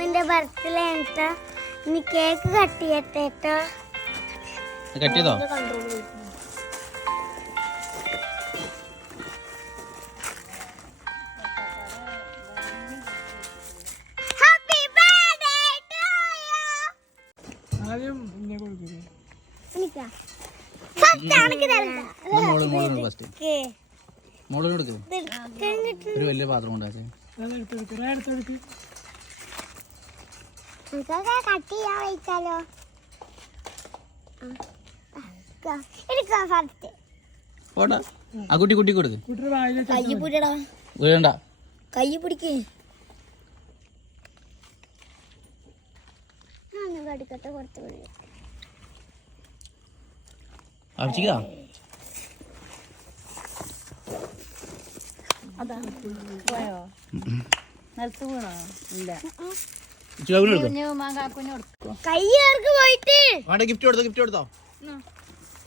നിന്റെ ബർത്ത്ഡേ കേട്ടോ. ഇനി കേക്ക് കട്ട് ചെയ്യട്ടെ കേട്ടോ. കട്ട് ചെയ്തോ? Happy birthday to you. ആദ്യം ഇന്നെ കൊടുക്കുക. നിക്കാ. ഫസ്റ്റ് ആണെങ്കിൽ തരണ്ട. മോള് ഫസ്റ്റ് കേ. മോള് കൊടുക്ക്. കഴിഞ്ഞിട്ട് ഒരു വലിയ പാത്രം കൊണ്ടാക്കി അതെടുത്തെടുക്ക് എടുത്തെടുക്ക്. നമുക്കൊക്കെ കട്ട് ചെയ്യാൻ വെച്ചാലോ. എടുക്കാം ഫസ്റ്റ്. പോട്ടെ. ആ കുട്ടി കൊടുക്ക്. കുട്ടിയുടെ വായിലെ കൈ പിടിടാ. വീഴണ്ട. കൈ പിടിക്ക്. കടിക്കട്ടെ കുറച്ച് വെള്ളം. ആവശ്യിക്കാ അതാ പോയോ? നിലത്ത് വീണോ? ഇല്ല. മാങ്കാക്കുഞ്ഞ് കൊടുക്കും. കൈ ആർക്ക് പോയിട്ട് വേണ്ട. ഗിഫ്റ്റ് കൊടുത്തോ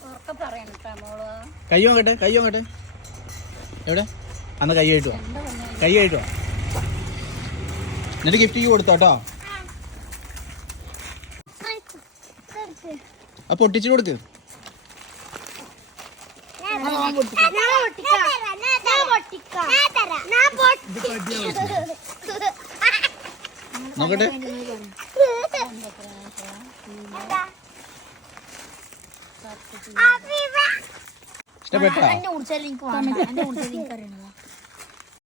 ഉറക്കെ പറയണട്ടാ മോള്. കൈ വാങ്ങട്ടെ. എവിടെ അന്ന് കൈ ആയിട്ട് വാ. എന്നിട്ട് ഗിഫ്റ്റ് കൊടുത്തോട്ടോ. അപ്പൊ പൊട്ടിച്ചു കൊടുക്ക്. നോക്കട്ടെ. ഇഷ്ടപ്പെട്ടോ? എന്റെ കുടിച്ചാലും എനിക്ക് വേണം. എന്റെ കുടിച്ചാലും എനിക്ക് അറിയണല്ലോ.